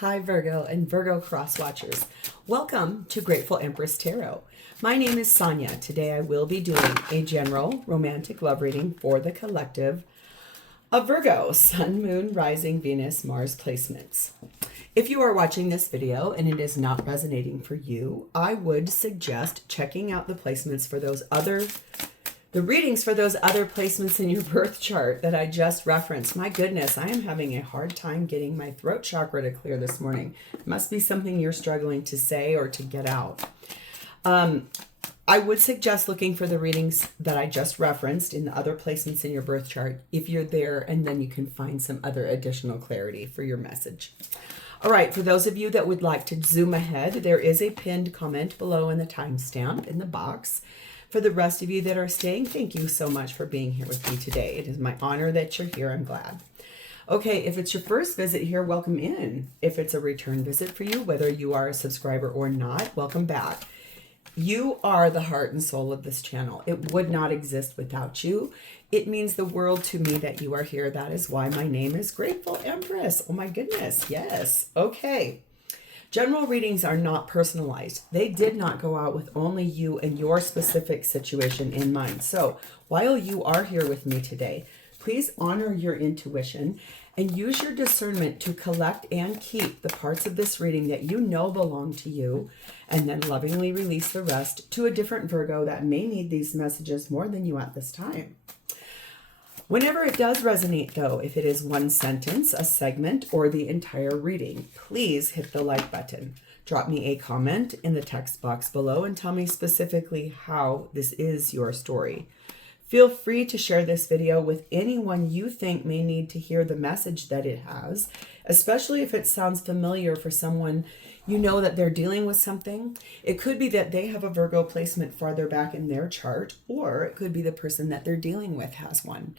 Hi Virgo and Virgo cross watchers. Welcome to Grateful Empress Tarot. My name is Sonia. Today I will be doing a general romantic love reading for the collective of Virgo, Sun, Moon, Rising, Venus, Mars placements. If you are watching this video and it is not resonating for you, I would suggest checking out the placements for the readings for those other placements in your birth chart that I just referenced. My goodness, I am having a hard time getting my throat chakra to clear this morning. It must be something you're struggling to say or to get out. I would suggest looking for the readings that I just referenced in the other placements in your birth chart if you're there, and then you can find some other additional clarity for your message. All right, for those of you that would like to zoom ahead, there is a pinned comment below in the timestamp in the box. For the rest of you that are staying, thank you so much for being here with me today. It is my honor that you're here. I'm glad. Okay, if it's your first visit here, welcome in. If it's a return visit for you, whether you are a subscriber or not, welcome back. You are the heart and soul of this channel. It would not exist without you. It means the world to me that you are here. That is why my name is Grateful Empress. Oh my goodness, yes. Okay. General readings are not personalized. They did not go out with only you and your specific situation in mind. So while you are here with me today, please honor your intuition and use your discernment to collect and keep the parts of this reading that you know belong to you, and then lovingly release the rest to a different Virgo that may need these messages more than you at this time. Whenever it does resonate, though, if it is one sentence, a segment, or the entire reading, please hit the like button. Drop me a comment in the text box below and tell me specifically how this is your story. Feel free to share this video with anyone you think may need to hear the message that it has, especially if it sounds familiar for someone you know that they're dealing with something. It could be that they have a Virgo placement farther back in their chart, or it could be the person that they're dealing with has one.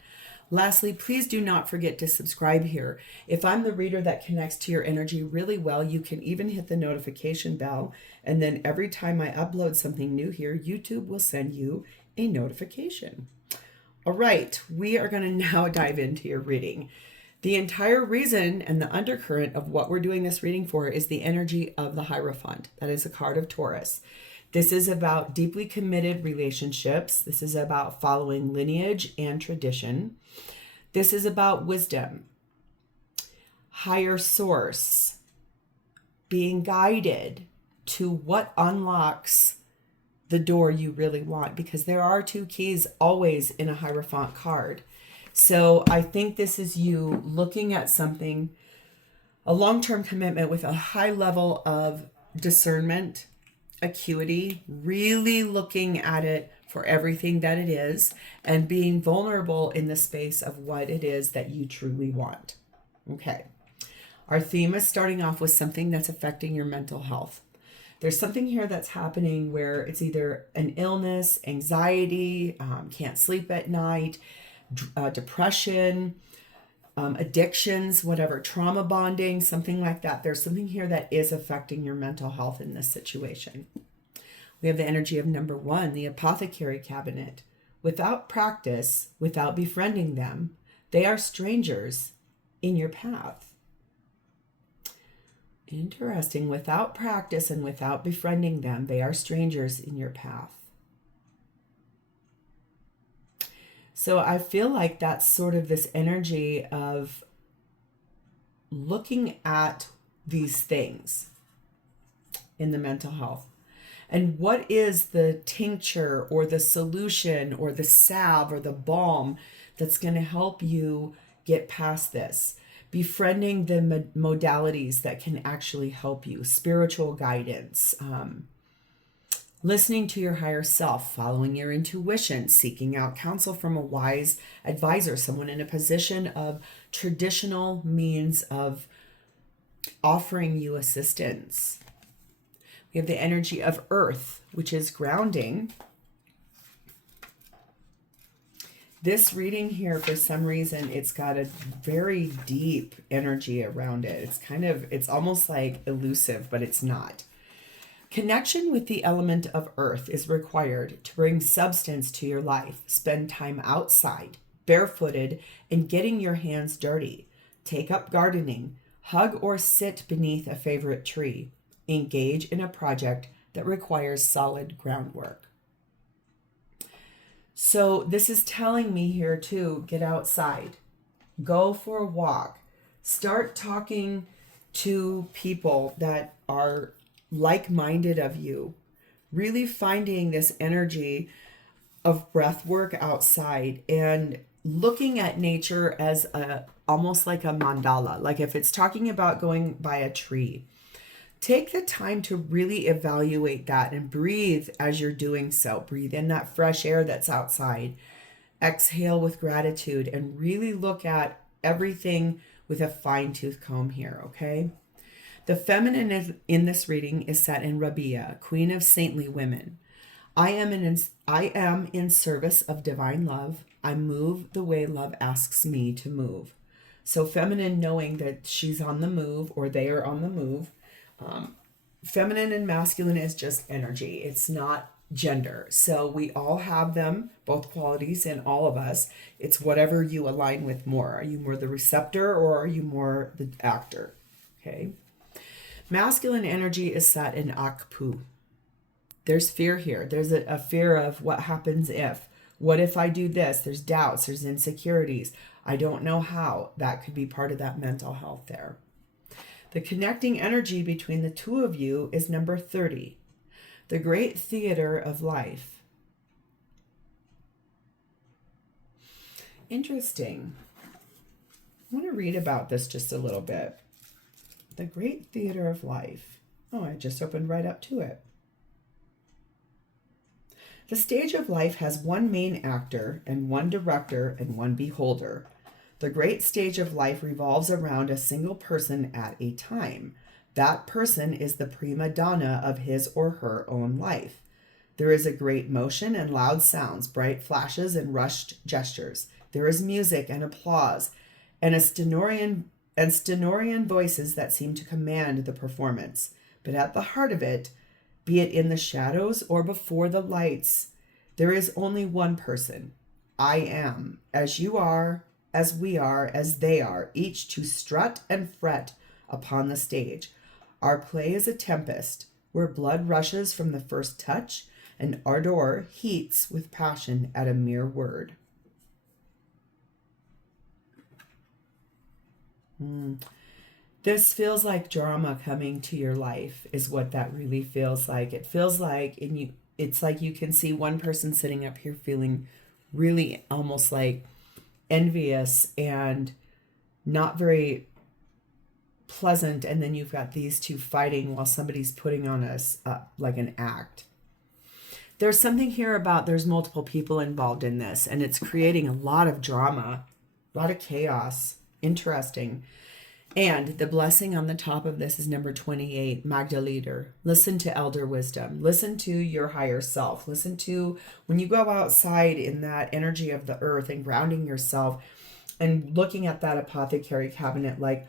Lastly, please do not forget to subscribe here. If I'm the reader that connects to your energy really well, you can even hit the notification bell, and then every time I upload something new here, YouTube will send you a notification. All right, we are going to now dive into your reading. The entire reason and the undercurrent of what we're doing this reading for is the energy of the Hierophant. That is a card of Taurus. This is about deeply committed relationships. This is about following lineage and tradition. This is about wisdom, higher source, being guided to what unlocks the door you really want, because there are two keys always in a Hierophant card. So I think this is you looking at something, a long-term commitment with a high level of discernment, acuity, really looking at it for everything that it is and being vulnerable in the space of what it is that you truly want. Okay. Our theme is starting off with something that's affecting your mental health. There's something here that's happening where it's either an illness, anxiety, can't sleep at night, depression, addictions, whatever, trauma bonding, something like that. There's something here that is affecting your mental health in this situation. We have the energy of number 1, the apothecary cabinet. Without practice, without befriending them, they are strangers in your path. Interesting. Without practice and without befriending them, they are strangers in your path. So I feel like that's sort of this energy of looking at these things in the mental health. And what is the tincture or the solution or the salve or the balm that's going to help you get past this? Befriending the modalities that can actually help you, spiritual guidance, listening to your higher self, following your intuition, seeking out counsel from a wise advisor, someone in a position of traditional means of offering you assistance. We have the energy of earth, which is grounding. This reading here, for some reason, it's got a very deep energy around it. It's almost like elusive, but it's not. Connection with the element of earth is required to bring substance to your life. Spend time outside, barefooted, and getting your hands dirty. Take up gardening, Hug or sit beneath a favorite tree. Engage in a project that requires solid groundwork. So this is telling me here to get outside, go for a walk, start talking to people that are like-minded of you, really finding this energy of breath work outside and looking at nature as almost like a mandala. Like if it's talking about going by a tree, take the time to really evaluate that and breathe as you're doing so. Breathe in that fresh air that's outside. Exhale with gratitude and really look at everything with a fine-tooth comb here, okay? The feminine in this reading is set in Rabia, queen of saintly women. I am in service of divine love. I move the way love asks me to move. So feminine, knowing that she's on the move or they are on the move. Feminine and masculine is just energy. It's not gender. So we all have them, both qualities in all of us. It's whatever you align with more. Are you more the receptor or are you more the actor? Okay. Masculine energy is set in Akpu. There's fear here. There's a fear of what happens if. What if I do this? There's doubts. There's insecurities. I don't know how. That could be part of that mental health there. The connecting energy between the two of you is number 30. The great theater of life. Interesting. I want to read about this just a little bit. The great theater of life. Oh, I just opened right up to it. The stage of life has one main actor and one director and one beholder. The great stage of life revolves around a single person at a time. That person is the prima donna of his or her own life. There is a great motion and loud sounds, bright flashes and rushed gestures. There is music and applause and stentorian voices that seem to command the performance. But at the heart of it, be it in the shadows or before the lights, there is only one person. I am, as you are, as we are, as they are, each to strut and fret upon the stage. Our play is a tempest, where blood rushes from the first touch, and ardor heats with passion at a mere word. This feels like drama coming to your life, is what that really feels like. It feels like, it's like you can see one person sitting up here feeling really almost like envious and not very pleasant, and then you've got these two fighting while somebody's putting on like an act. There's something here about there's multiple people involved in this, and it's creating a lot of drama, a lot of chaos. Interesting. And the blessing on the top of this is number 28, Magdaleder. Listen to elder wisdom. Listen to your higher self. Listen to when you go outside in that energy of the earth and grounding yourself and looking at that apothecary cabinet, like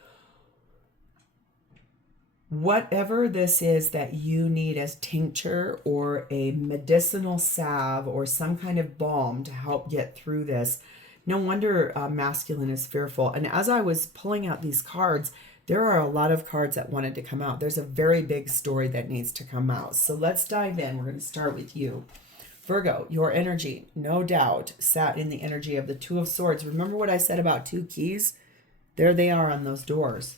whatever this is that you need as tincture or a medicinal salve or some kind of balm to help get through this. No wonder masculine is fearful. And as I was pulling out these cards, there are a lot of cards that wanted to come out. There's a very big story that needs to come out. So let's dive in. We're going to start with you. Virgo, your energy, no doubt, sat in the energy of the Two of Swords. Remember what I said about two keys? There they are on those doors.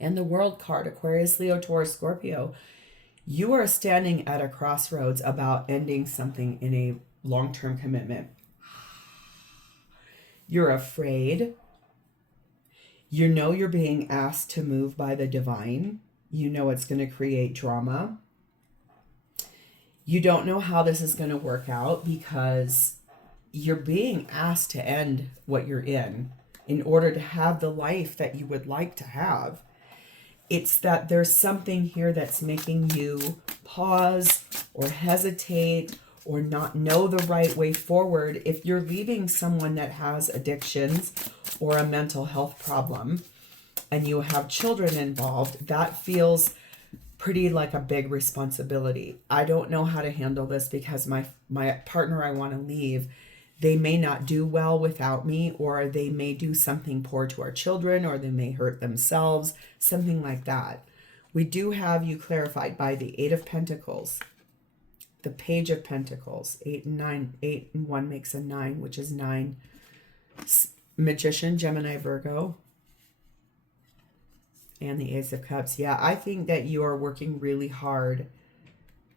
And the World card, Aquarius, Leo, Taurus, Scorpio. You are standing at a crossroads about ending something in a long-term commitment. You're afraid. You know you're being asked to move by the divine. You know it's going to create drama. You don't know how this is going to work out because you're being asked to end what you're in order to have the life that you would like to have. It's that there's something here that's making you pause or hesitate or not know the right way forward. If you're leaving someone that has addictions or a mental health problem and you have children involved, that feels pretty like a big responsibility. I don't know how to handle this because my partner I want to leave, they may not do well without me, or they may do something poor to our children, or they may hurt themselves, something like that. We do have you clarified by the Eight of Pentacles, the Page of Pentacles, 8 and 9. 8 and 1 makes a 9, which is 9. Magician, Gemini, Virgo, and the Ace of Cups. Yeah, I think that you are working really hard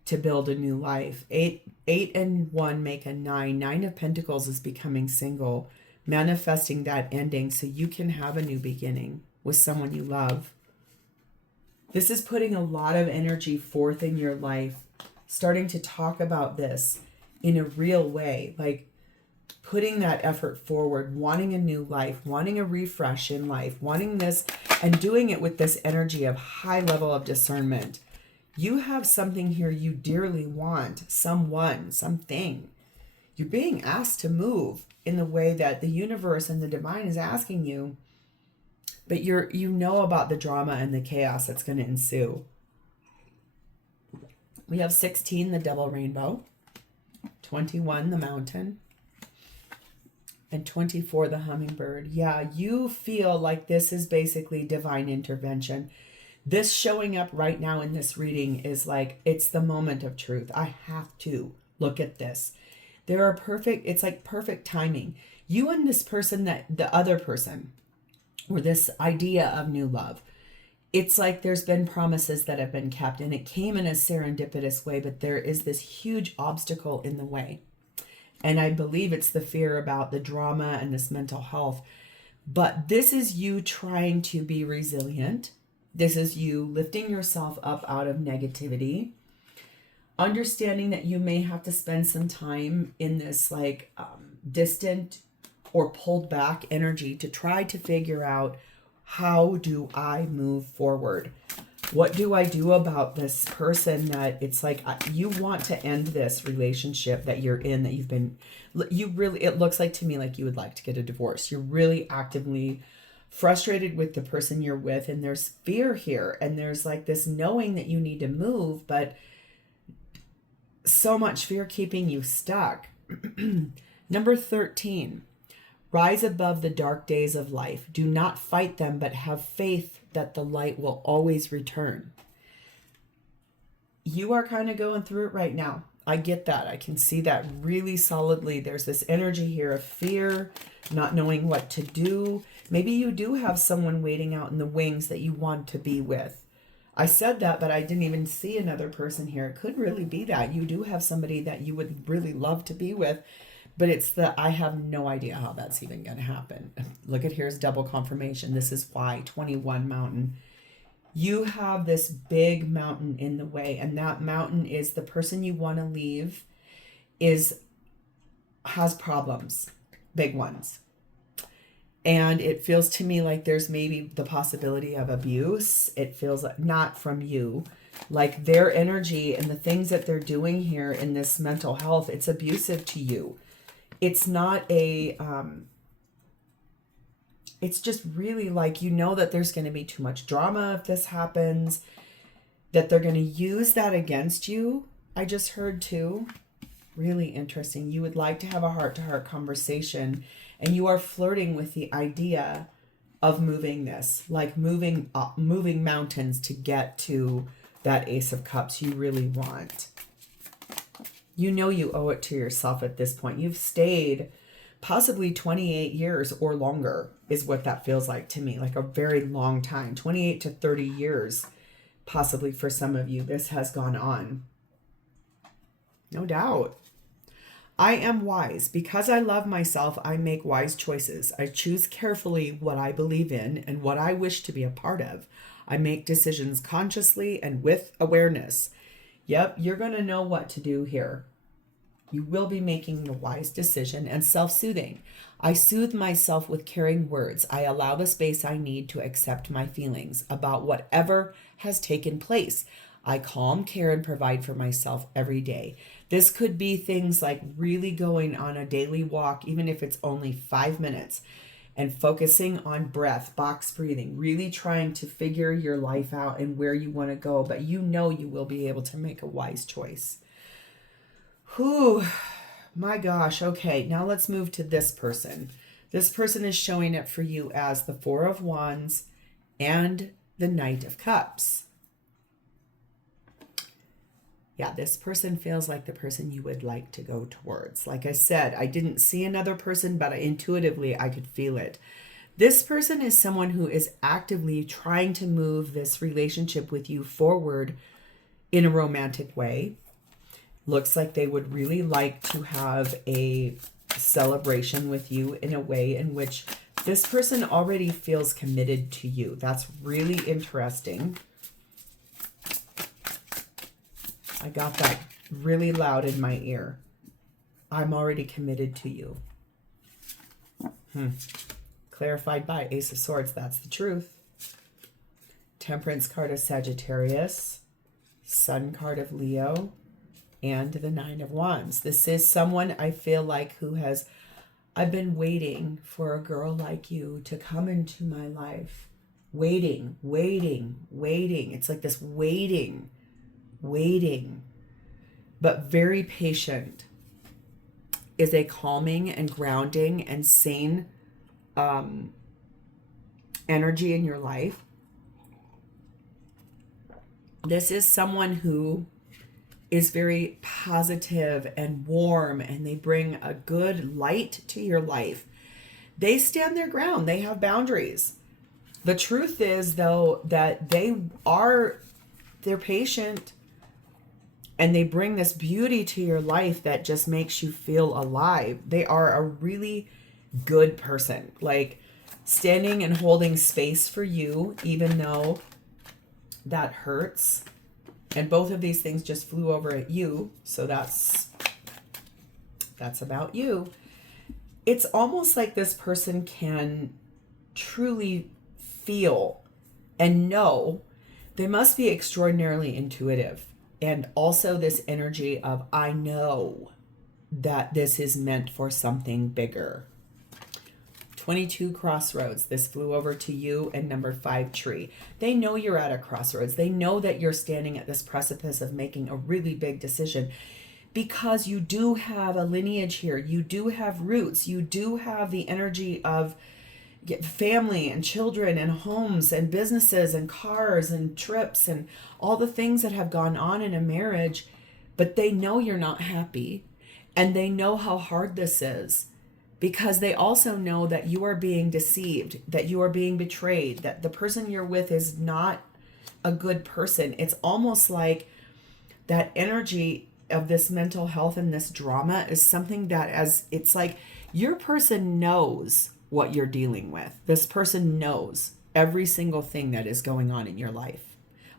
to build a new life. 8 and 1 make a 9. 9 of Pentacles is becoming single, manifesting that ending so you can have a new beginning with someone you love. This is putting a lot of energy forth in your life, starting to talk about this in a real way, like putting that effort forward, wanting a new life, wanting a refresh in life, wanting this, and doing it with this energy of high level of discernment. You have something here you dearly want, someone, something. You're being asked to move in the way that the universe and the divine is asking you, but you know about the drama and the chaos that's going to ensue. We have 16, the double rainbow, 21, the mountain, and 24, the hummingbird. Yeah, you feel like this is basically divine intervention. This showing up right now in this reading is like, it's the moment of truth. I have to look at this. It's like perfect timing. You and this person, that the other person, or this idea of new love, it's like there's been promises that have been kept, and it came in a serendipitous way, but there is this huge obstacle in the way. And I believe it's the fear about the drama and this mental health. But this is you trying to be resilient. This is you lifting yourself up out of negativity, understanding that you may have to spend some time in this like distant or pulled back energy to try to figure out, how do I move forward? What do I do about this person that it's like you want to end this relationship that you're in, that it looks like to me like you would like to get a divorce. You're really actively frustrated with the person you're with, and there's fear here, and there's like this knowing that you need to move, but so much fear keeping you stuck. Number 13. Rise above the dark days of life. Do not fight them, but have faith that the light will always return. You are kind of going through it right now. I get that. I can see that really solidly. There's this energy here of fear, not knowing what to do. Maybe you do have someone waiting out in the wings that you want to be with. I said that, but I didn't even see another person here. It could really be that. You do have somebody that you would really love to be with. But it's I have no idea how that's even going to happen. Look at, here's double confirmation. This is why 21 mountain. You have this big mountain in the way, and that mountain is the person you want to leave has problems, big ones. And it feels to me like there's maybe the possibility of abuse. It feels like not from you, like their energy and the things that they're doing here in this mental health, it's abusive to you. It's not it's just really like, you know that there's going to be too much drama if this happens, that they're going to use that against you. I just heard too, really interesting. You would like to have a heart-to-heart conversation, and you are flirting with the idea of moving this, like moving mountains to get to that Ace of Cups you really want. You know you owe it to yourself at this point. You've stayed possibly 28 years or longer is what that feels like to me, like a very long time, 28 to 30 years, possibly for some of you. This has gone on. No doubt. I am wise. Because I love myself, I make wise choices. I choose carefully what I believe in and what I wish to be a part of. I make decisions consciously and with awareness. Yep, you're going to know what to do here. You will be making a wise decision and self-soothing. I soothe myself with caring words. I allow the space I need to accept my feelings about whatever has taken place. I calm, care, and provide for myself every day. This could be things like really going on a daily walk, even if it's only 5 minutes, and focusing on breath, box breathing, really trying to figure your life out and where you want to go, but you know you will be able to make a wise choice. Whew. My gosh. Okay, now let's move to this person. This person is showing up for you as the Four of Wands and the Knight of Cups. Yeah, this person feels like the person you would like to go towards. Like I said, I didn't see another person, but intuitively I could feel it. This person is someone who is actively trying to move this relationship with you forward in a romantic way. Looks like they would really like to have a celebration with you in a way in which this person already feels committed to you. That's really interesting. I got that really loud in my ear. I'm already committed to you. Clarified by Ace of Swords. That's the truth. Temperance card of Sagittarius. Sun card of Leo. And the Nine of Wands. This is someone I feel like who has... I've been waiting for a girl like you to come into my life. Waiting. It's like this waiting, but very patient, is a calming and grounding and sane energy in your life. This is someone who is very positive and warm, and they bring a good light to your life. They stand their ground. They have boundaries. The truth is, though, that they're patient, and they bring this beauty to your life that just makes you feel alive. They are a really good person, like standing and holding space for you, even though that hurts. And both of these things just flew over at you. So that's about you. It's almost like this person can truly feel and know. They must be extraordinarily intuitive. And also this energy of, I know that this is meant for something bigger. 22 crossroads. This flew over to you, and number 5 tree. They know you're at a crossroads. They know that you're standing at this precipice of making a really big decision, because you do have a lineage here. You do have roots. You do have the energy of family and children and homes and businesses and cars and trips and all the things that have gone on in a marriage. But they know you're not happy, and they know how hard this is. Because they also know that you are being deceived, that you are being betrayed, that the person you're with is not a good person. It's almost like that energy of this mental health and this drama is something that, it's like your person knows what you're dealing with. This person knows every single thing that is going on in your life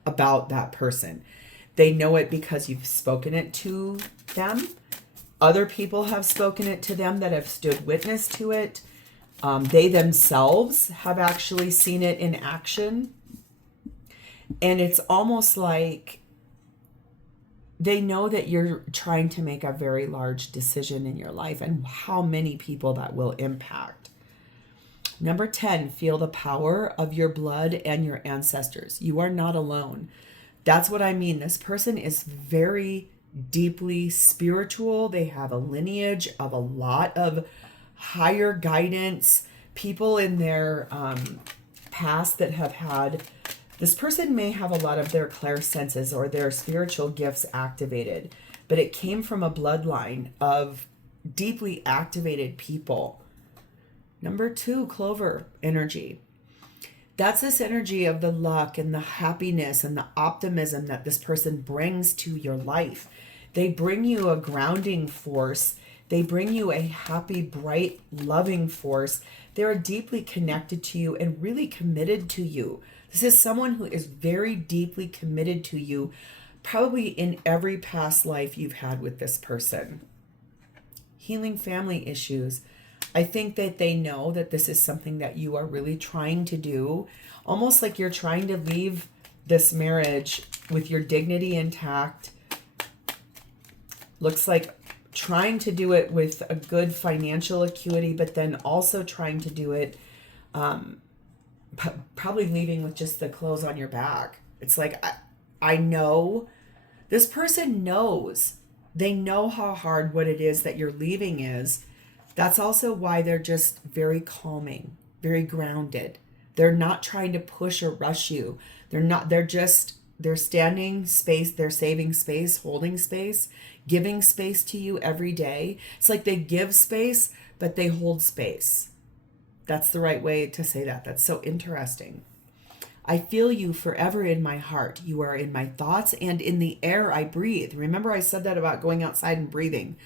about that person. They know it because you've spoken it to them. Other people have spoken it to them that have stood witness to it. They themselves have actually seen it in action. And it's almost like they know that you're trying to make a very large decision in your life and how many people that will impact. Number 10, feel the power of your blood and your ancestors. You are not alone. That's what I mean. This person is very deeply spiritual. They have a lineage of a lot of higher guidance, people in their past that have had, this person may have a lot of their clairsenses or their spiritual gifts activated, but it came from a bloodline of deeply activated people. Number 2, clover energy. That's this energy of the luck and the happiness and the optimism that this person brings to your life. They bring you a grounding force. They bring you a happy, bright, loving force. They're deeply connected to you and really committed to you. This is someone who is very deeply committed to you, probably in every past life you've had with this person. Healing family issues. I think that they know that this is something that you are really trying to do, almost like you're trying to leave this marriage with your dignity intact. Looks like trying to do it with a good financial acuity, but then also trying to do it, probably leaving with just the clothes on your back. It's like, I know this person knows They know how hard what it is that you're leaving is. That's also why they're just very calming, very grounded. They're not trying to push or rush you. They're standing space, they're saving space, holding space, giving space to you every day. It's like they give space, but they hold space. That's the right way to say that. That's so interesting. I feel you forever in my heart. You are in my thoughts and in the air I breathe. Remember I said that about going outside and breathing.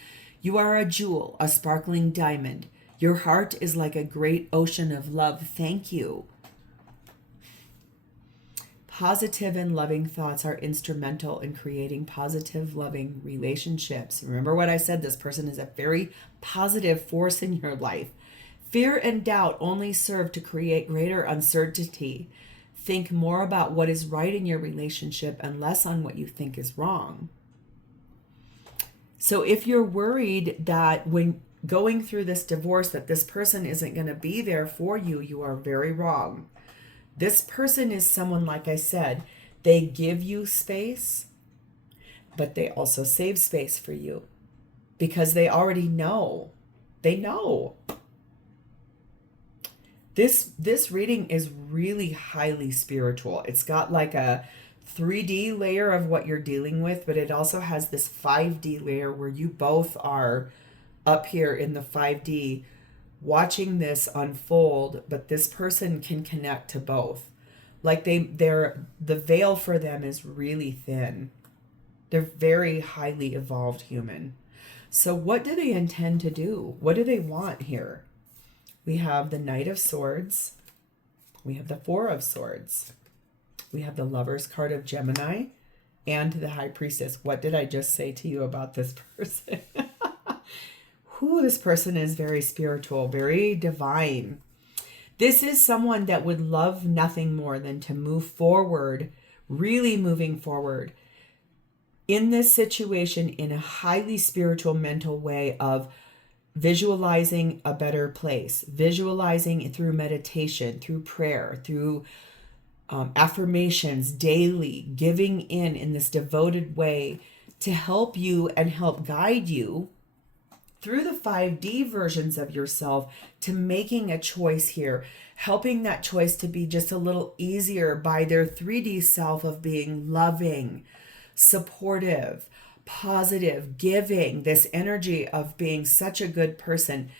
You are a jewel, a sparkling diamond. Your heart is like a great ocean of love. Thank you. Positive and loving thoughts are instrumental in creating positive, loving relationships. Remember what I said, this person is a very positive force in your life. Fear and doubt only serve to create greater uncertainty. Think more about what is right in your relationship and less on what you think is wrong. So if you're worried that when going through this divorce that this person isn't going to be there for you, you are very wrong. This person is someone, like I said, they give you space, but they also save space for you because they already know. They know. This reading is really highly spiritual. It's got like a 3D layer of what you're dealing with, but it also has this 5D layer where you both are up here in the 5D watching this unfold, but this person can connect to both. Like the veil for them is really thin. They're very highly evolved human. So what do they intend to do? What do they want here? We have the Knight of Swords. We have the Four of Swords. We have the Lover's card of Gemini and the High Priestess. What did I just say to you about this person? This person is very spiritual, very divine. This is someone that would love nothing more than to move forward, really moving forward in this situation in a highly spiritual, mental way of visualizing a better place, visualizing through meditation, through prayer, through affirmations daily, giving in this devoted way to help you and help guide you through the 5D versions of yourself to making a choice here, helping that choice to be just a little easier by their 3D self of being loving, supportive, positive, giving, this energy of being such a good person.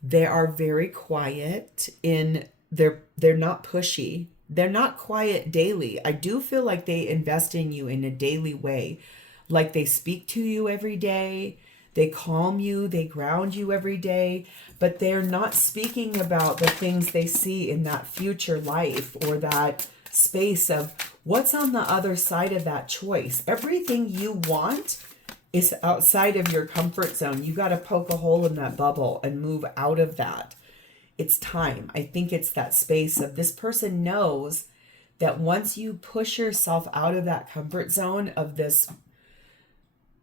They are very quiet in they're not pushy. They're not quiet daily. I do feel like they invest in you in a daily way. Like they speak to you every day. They calm you, they ground you every day, but they're not speaking about the things they see in that future life or that space of what's on the other side of that choice. Everything you want is outside of your comfort zone. You got to poke a hole in that bubble and move out of that. It's time. I think it's that space of this person knows that once you push yourself out of that comfort zone of this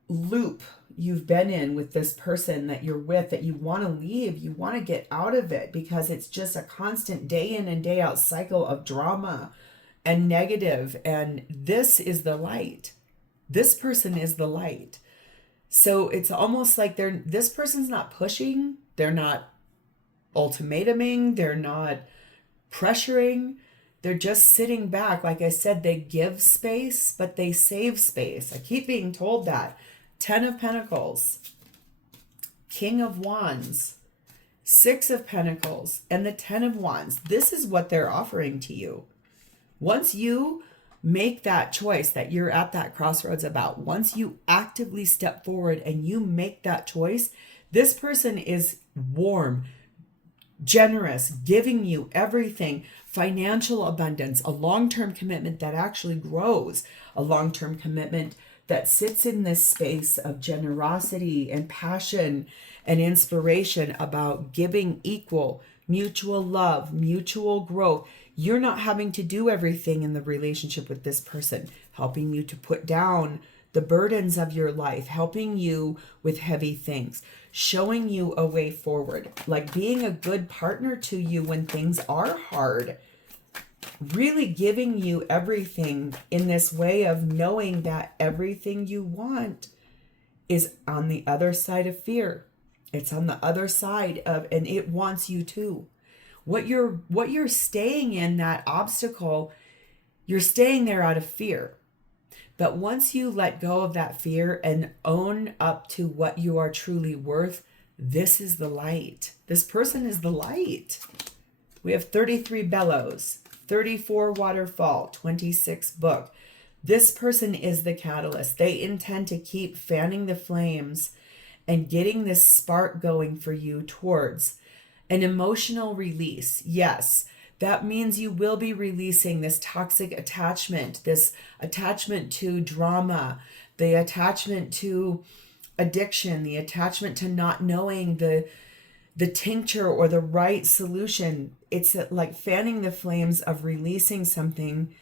loop you've been in with this person that you're with, that you want to leave, you want to get out of it because it's just a constant day in and day out cycle of drama and negative. And this is the light. This person is the light. So it's almost like this person's not pushing. They're not ultimatuming. They're not pressuring. They're just sitting back. Like I said, they give space, but they save space. I keep being told that. 10 of Pentacles, King of Wands, 6 of Pentacles, and the 10 of Wands. This is what they're offering to you. Once you make that choice that you're at that crossroads about, once you actively step forward and you make that choice, this person is warm, generous, giving you everything, financial abundance, a long-term commitment that actually grows, a long-term commitment that sits in this space of generosity and passion and inspiration about giving equal, mutual love, mutual growth. You're not having to do everything in the relationship with this person, helping you to put down the burdens of your life, helping you with heavy things, showing you a way forward, like being a good partner to you when things are hard. Really giving you everything in this way of knowing that everything you want is on the other side of fear. It's on the other side of, and it wants you too. What you're staying in, that obstacle, you're staying there out of fear. But once you let go of that fear and own up to what you are truly worth, this is the light. This person is the light. We have 33 bellows, 34 waterfall, 26 book. This person is the catalyst. They intend to keep fanning the flames and getting this spark going for you towards an emotional release. Yes, that means you will be releasing this toxic attachment, this attachment to drama, the attachment to addiction, the attachment to not knowing the tincture or the right solution. It's like fanning the flames of releasing something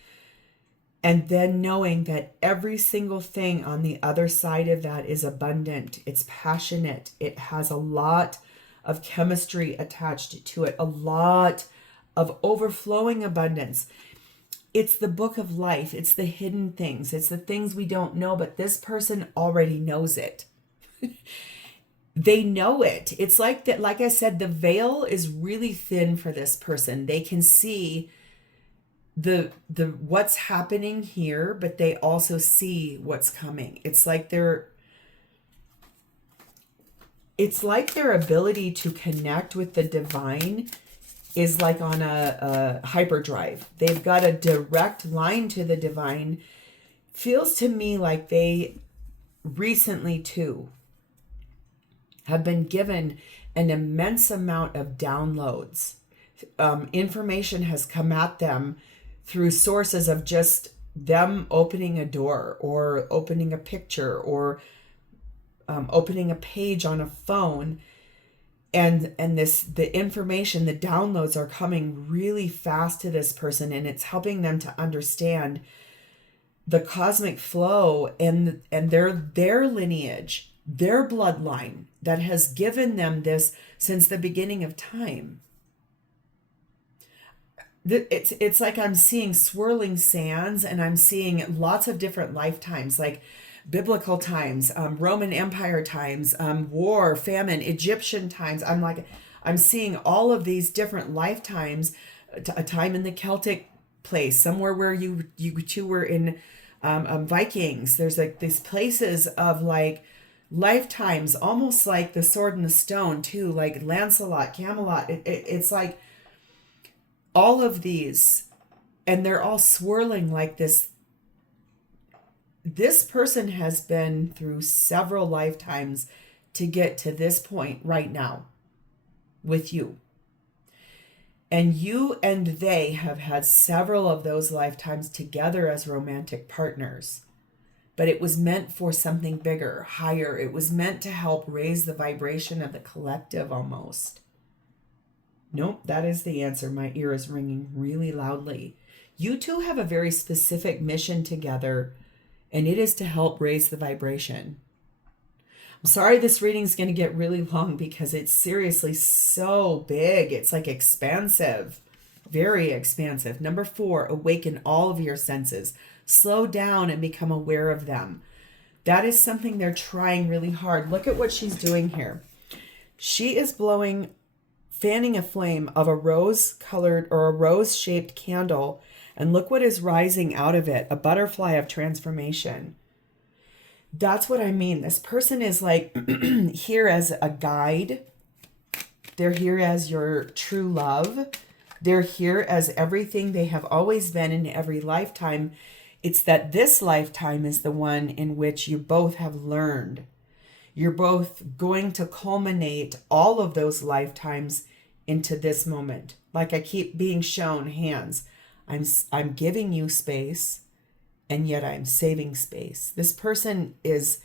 and then knowing that every single thing on the other side of that is abundant. It's passionate. It has a lot of chemistry attached to it, a lot of overflowing abundance. It's the book of life. It's the hidden things. It's the things we don't know, but this person already knows it. They know it. It's like that. Like I said, the veil is really thin for this person. They can see the what's happening here, but they also see what's coming. It's like their ability to connect with the divine is like on a hyperdrive. They've got a direct line to the divine. Feels to me like they recently too have been given an immense amount of downloads. Information has come at them through sources of just them opening a door or opening a picture or opening a page on a phone. And the information, the downloads are coming really fast to this person, and it's helping them to understand the cosmic flow and their lineage, their bloodline that has given them this since the beginning of time. It's like I'm seeing swirling sands, and I'm seeing lots of different lifetimes, like biblical times, Roman Empire times, war, famine, Egyptian times. I'm seeing all of these different lifetimes, a time in the Celtic place, somewhere where you two were in Vikings. There's like these places of like lifetimes, almost like the Sword and the Stone too, like Lancelot, Camelot. It's like all of these, and they're all swirling like this. This person has been through several lifetimes to get to this point right now with you. And you and they have had several of those lifetimes together as romantic partners. But it was meant for something bigger, higher. It was meant to help raise the vibration of the collective almost. Nope, that is the answer. My ear is ringing really loudly. You two have a very specific mission together, and it is to help raise the vibration. I'm sorry this reading is going to get really long because it's seriously so big. It's like expansive, very expansive. Number 4, awaken all of your senses. Slow down and become aware of them. That is something they're trying really hard. Look at what she's doing here. She is fanning a flame of a rose-colored or a rose-shaped candle, and look what is rising out of it, a butterfly of transformation. That's what I mean. This person is like here as a guide. They're here as your true love. They're here as everything they have always been in every lifetime. It's that this lifetime is the one in which you both have learned. You're both going to culminate all of those lifetimes into this moment. Like I keep being shown hands. I'm giving you space, and yet I'm saving space. This person is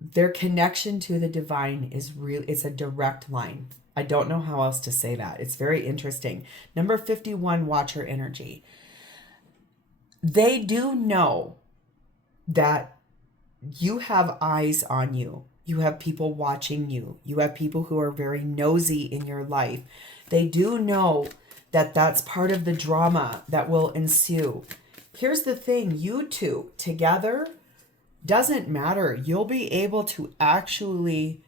their connection to the divine is real. It's a direct line. I don't know how else to say that. It's very interesting. Number 51, Watcher energy. They do know that you have eyes on you. You have people watching you. You have people who are very nosy in your life. They do know that's part of the drama that will ensue. Here's the thing, you two together doesn't matter. You'll be able to actually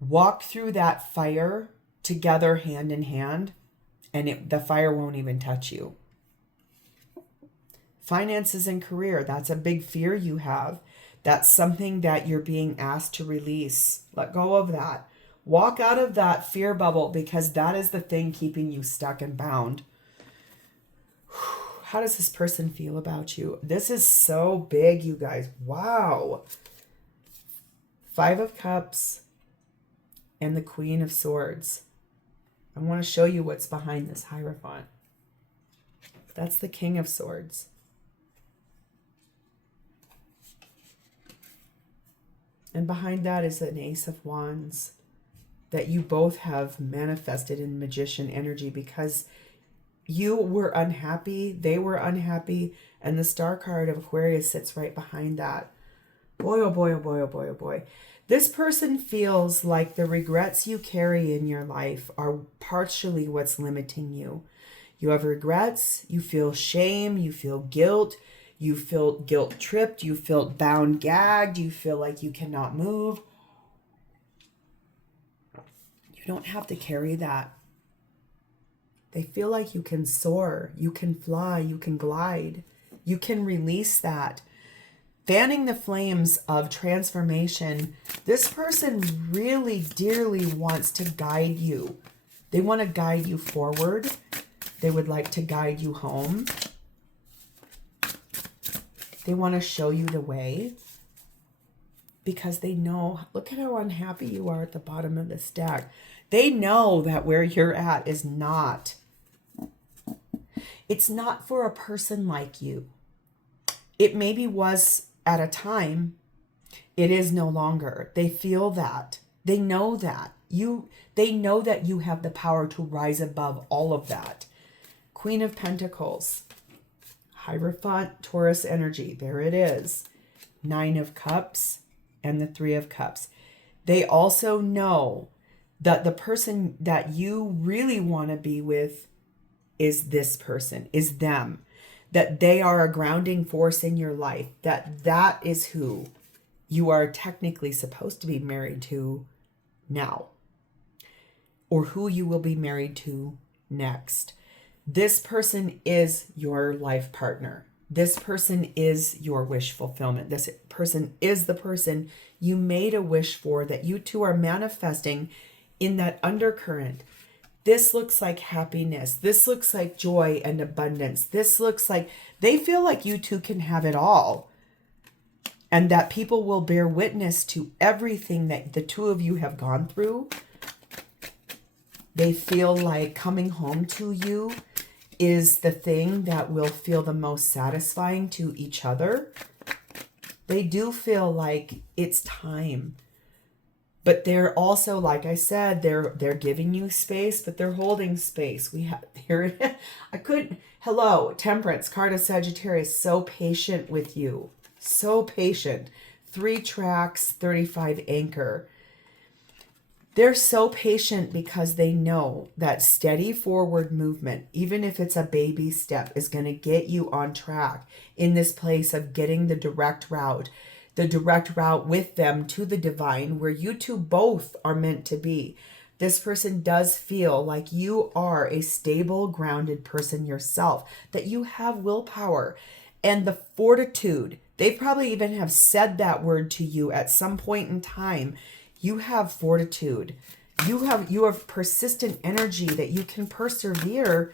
walk through that fire together hand in hand, and the fire won't even touch you. Finances and career, that's a big fear you have. That's something that you're being asked to release. Let go of that. Walk out of that fear bubble, because that is the thing keeping you stuck and bound. How does this person feel about you? This is so big, you guys. Wow. 5 of Cups and the Queen of Swords. I want to show you what's behind this Hierophant. That's the King of Swords. And behind that is an Ace of Wands that you both have manifested in Magician energy, because you were unhappy, they were unhappy, and the Star card of Aquarius sits right behind that. Boy, oh boy, oh boy, oh boy, oh boy. This person feels like the regrets you carry in your life are partially what's limiting you. You have regrets, you feel shame, you feel guilt, you feel guilt tripped, you feel bound, gagged, you feel like you cannot move. You don't have to carry that. They feel like you can soar, you can fly, you can glide, you can release that. Fanning the flames of transformation, this person really dearly wants to guide you. They want to guide you forward. They would like to guide you home. They want to show you the way, because they know, look at how unhappy you are at the bottom of this deck. They know that where you're at is not. It's not for a person like you. It maybe was at a time. It is no longer. They feel that. They know that. They know that you have the power to rise above all of that. Queen of Pentacles. Hierophant, Taurus energy. There it is. 9 of Cups and the 3 of Cups. They also know that the person that you really want to be with is this person, is them. That they are a grounding force in your life. That is who you are technically supposed to be married to now. Or who you will be married to next. This person is your life partner. This person is your wish fulfillment. This person is the person you made a wish for, that you two are manifesting in that undercurrent. This looks like happiness. This looks like joy and abundance. This looks like they feel like you two can have it all. And that people will bear witness to everything that the two of you have gone through. They feel like coming home to you is the thing that will feel the most satisfying to each other. They do feel like it's time. But they're also, like I said, they're giving you space, but they're holding space. We have here. Hello, Temperance, card of Sagittarius, so patient with you. So patient. 3 tracks, 35 anchor. They're so patient because they know that steady forward movement, even if it's a baby step, is going to get you on track in this place of getting the direct route with them to the divine, where you two both are meant to be. This person does feel like you are a stable, grounded person yourself, that you have willpower and the fortitude. They probably even have said that word to you at some point in time. You have fortitude. You have persistent energy, that you can persevere,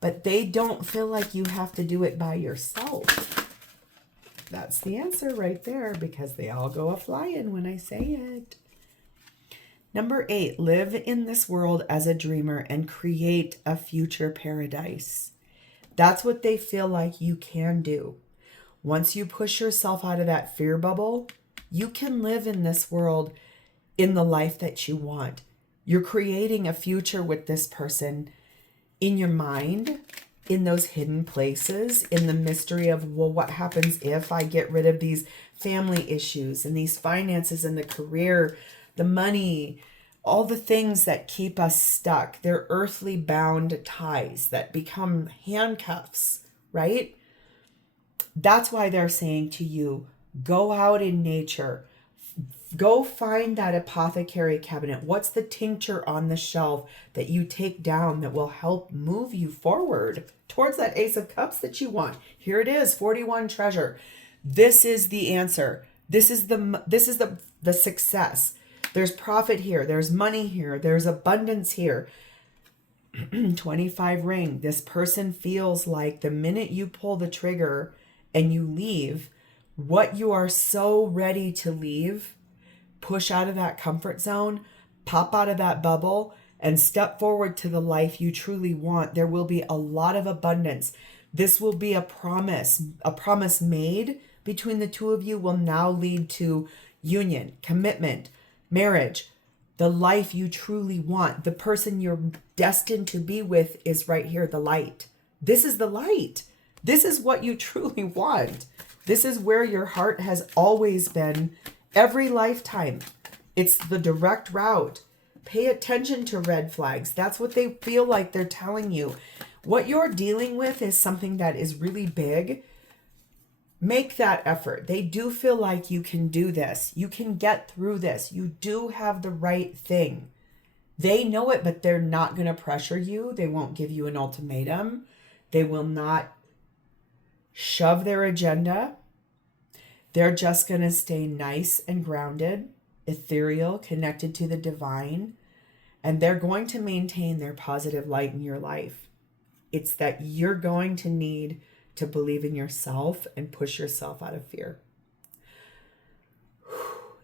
but they don't feel like you have to do it by yourself. That's the answer right there, because they all go a-flying when I say it. Number 8, live in this world as a dreamer and create a future paradise. That's what they feel like you can do. Once you push yourself out of that fear bubble, you can live in this world in the life that you want. You're creating a future with this person in your mind, in those hidden places, in the mystery of, well, what happens if I get rid of these family issues and these finances and the career, the money, all the things that keep us stuck. They're earthly bound ties that become handcuffs, right? That's why they're saying to you, go out in nature. Go find that apothecary cabinet. What's the tincture on the shelf that you take down that will help move you forward towards that Ace of Cups that you want? Here it is, 41 treasure. This is the answer. This is the success. There's profit here. There's money here. There's abundance here. 25 ring. This person feels like the minute you pull the trigger and you leave, what you are so ready to leave, push out of that comfort zone, pop out of that bubble, and step forward to the life you truly want. There will be a lot of abundance. This will be a promise made between the two of you will now lead to union, commitment, marriage, the life you truly want. The person you're destined to be with is right here, the light. This is the light. This is what you truly want. This is where your heart has always been every lifetime. It's the direct route. Pay attention to red flags. That's what they feel like they're telling you. What you're dealing with is something that is really big. Make that effort. They do feel like you can do this. You can get through this. You do have the right thing. They know it, but they're not going to pressure you. They won't give you an ultimatum. They will not shove their agenda. They're just going to stay nice and grounded, ethereal, connected to the divine, and they're going to maintain their positive light in your life. It's that you're going to need to believe in yourself and push yourself out of fear.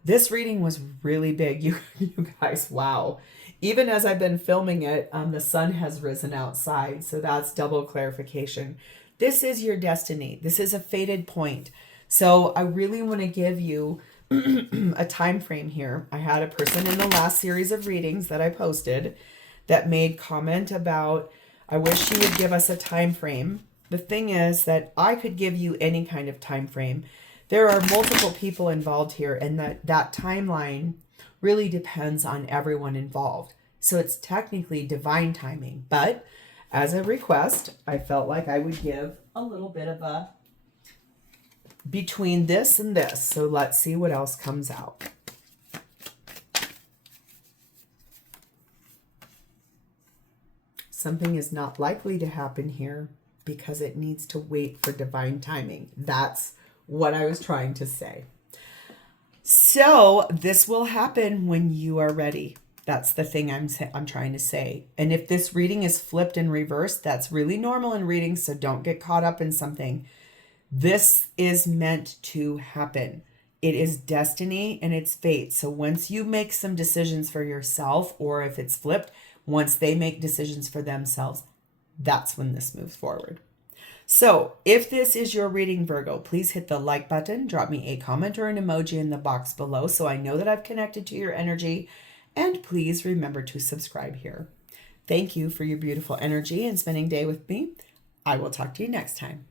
This reading was really big, you guys. Wow. Even as I've been filming it, the sun has risen outside, so that's double clarification. This is your destiny. This is a fated point. So I really want to give you a time frame here. I had a person in the last series of readings that I posted that made comment about, I wish she would give us a time frame. The thing is that I could give you any kind of time frame. There are multiple people involved here, and that timeline really depends on everyone involved. So it's technically divine timing, but as a request, I felt like I would give a little bit of a between this and this. So let's see what else comes out. Something is not likely to happen here because it needs to wait for divine timing. That's what I was trying to say. So this will happen when you are ready. That's the thing I'm trying to say. And if this reading is flipped and reversed, that's really normal in readings, so don't get caught up in something. This is meant to happen. It is destiny and it's fate. So once you make some decisions for yourself, or if it's flipped, once they make decisions for themselves, that's when this moves forward. So if this is your reading, Virgo, please hit the like button, drop me a comment or an emoji in the box below so I know that I've connected to your energy. And please remember to subscribe here. Thank you for your beautiful energy and spending day with me. I will talk to you next time.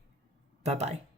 Bye-bye.